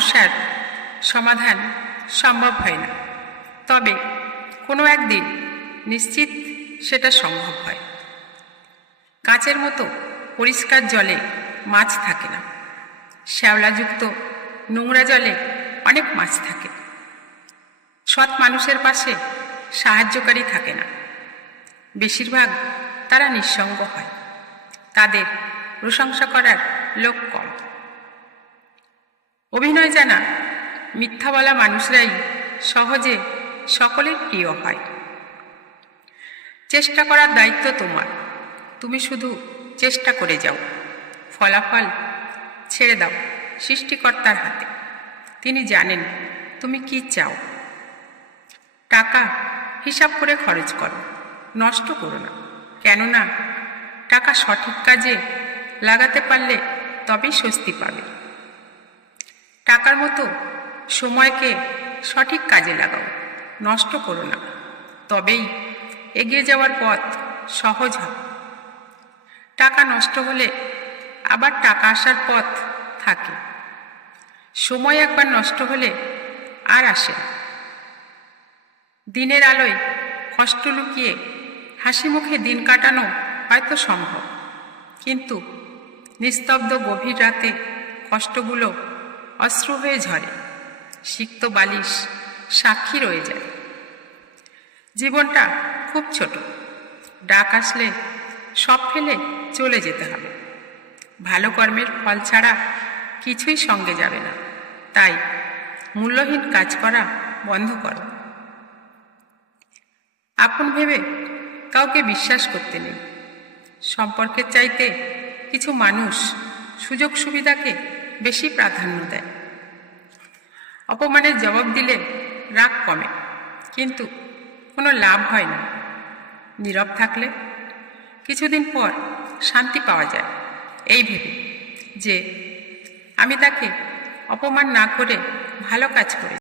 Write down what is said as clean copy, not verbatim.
সমস্যার সমাধান সম্ভব হয় না, তবে কোনো একদিন নিশ্চিত সেটা সম্ভব হয়। কাঁচের মতো পরিষ্কার জলে মাছ থাকে না, শ্যাওলাযুক্ত নোংরা জলে অনেক মাছ থাকে। সৎ মানুষের পাশে সাহায্যকারী থাকে না, বেশিরভাগ তারা নিঃসঙ্গ হয়, তাদের প্রশংসা করার লোক কম। অভিনয় জানা মিথ্যা বলা মানুষরাই সহজে সকলের প্রিয় হয়। চেষ্টা করার দায়িত্ব তোমার, তুমি শুধু চেষ্টা করে যাও, ফলাফল ছেড়ে দাও সৃষ্টিকর্তার হাতে। তিনি জানেন তুমি কি চাও। টাকা হিসাব করে খরচ করো, নষ্ট করো না, কেননা টাকা সঠিক কাজে লাগাতে পারলে তবেই স্বস্তি পাবে। টাকার মতো সময়কে সঠিক কাজে লাগাও, নষ্ট করো না, তবেই এগিয়ে যাওয়ার পথ সহজ হবে। টাকা নষ্ট হলে আবার টাকা আসার পথ থাকে, সময় একবার নষ্ট হলে আর আসে না। দিনের আলোয় কষ্ট লুকিয়ে হাসি মুখে দিন কাটানো হয়তো সম্ভব, কিন্তু নিস্তব্ধ গভীর রাতে কষ্টগুলো অশ্রু হয়ে ঝরে, সিক্ত বালিশ সাক্ষী রয়ে যায়। জীবনটা খুব ছোট, ডাক আসলে সব ফেলে চলে যেতে হবে। ভালো কর্মের ফল ছাড়া কিছুই সঙ্গে যাবে না, তাই মূল্যহীন কাজ করা বন্ধ করো। আপন ভেবে কাউকে বিশ্বাস করতে নেই। সম্পর্কের চাইতে কিছু মানুষ সুযোগ সুবিধাকে বেশি প্রাধান্য দেয়। অপমানের জবাব দিলে রাগ কমে, কিন্তু কোনো লাভ হয় না। নীরব থাকলে কিছুদিন পর শান্তি পাওয়া যায়, এই ভেবে যে আমি তাকে অপমান না করে ভালো কাজ করি।